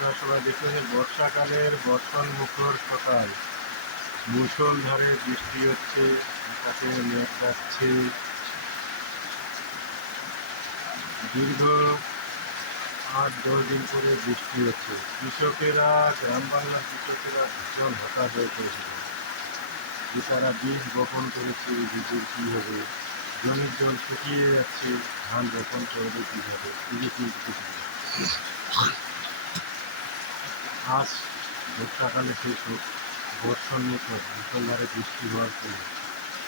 আপনারা সবাই দেখতেছেন বর্ষাকালের বর্ষণ মুখর সকাল, মুষলধারে বৃষ্টি হচ্ছে, আকাশে মেঘ যাচ্ছে। দীর্ঘ 8-10 দিন করে বৃষ্টি হচ্ছে। কৃষকেরা, গ্রাম বাংলার কৃষকেরা ভীষণ হতাশ হয়ে পড়েছিল যে তারা বীজ বপন করেছে, বীজের কী হবে, জমির জল শুকিয়ে যাচ্ছে, ধান রোপণ করবে কীভাবে, খুবই চিন্তিত ছিল। আজ বর্ষাকালে সেই বর্ষণ মুখর মুষলধারে বৃষ্টি হওয়ার ফলে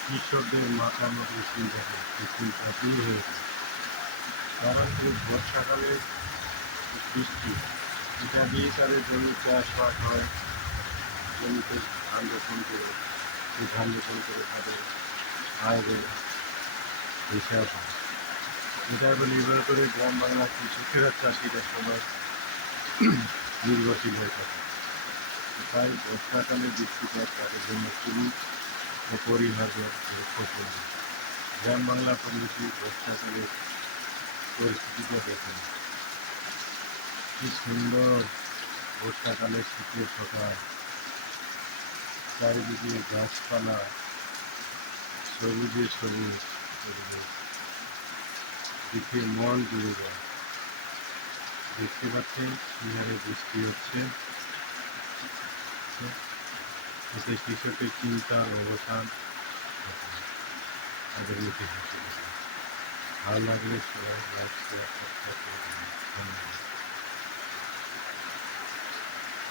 কৃষকদের মাথার মধ্যে চিন্তা দূর হয়েছে। কারণ এই বর্ষাকালে বৃষ্টি, এটা দিয়ে তাদের জমি চাষবাস হয়, জমিতে ধান রোপণ করে, সেই ধান রোপণ করে তাদের আয়ের হিসাব হয়। এটার উপর নির্ভর করে গ্রাম বাংলার কৃষকেরা, চাষিরা সবাই নির্ভরশীল হয়ে থাকে। তাই বর্ষাকালে বৃষ্টিপাত তাদের জন্য খুবই অপরিহার্য, গুরুত্বপূর্ণ। গ্রাম বাংলা পরিবেশে বর্ষাকালের পরিস্থিতিটা দেখুন, কি সুন্দর বর্ষাকালের শীতের সকাল, চারিদিকে গাছপালা, সবুজে সবুজ পরিবেশ, দেখে মন জুড়ে যায়। দেখতে পাচ্ছেন কিভাবে বৃষ্টি হচ্ছে, এতে কৃষকের চিন্তার অবসান তাদের মুখে হাসি। ভালো লাগলে সবাই লাইক শেয়ার সাবস্ক্রাইব করে দেবেন। ধন্যবাদ।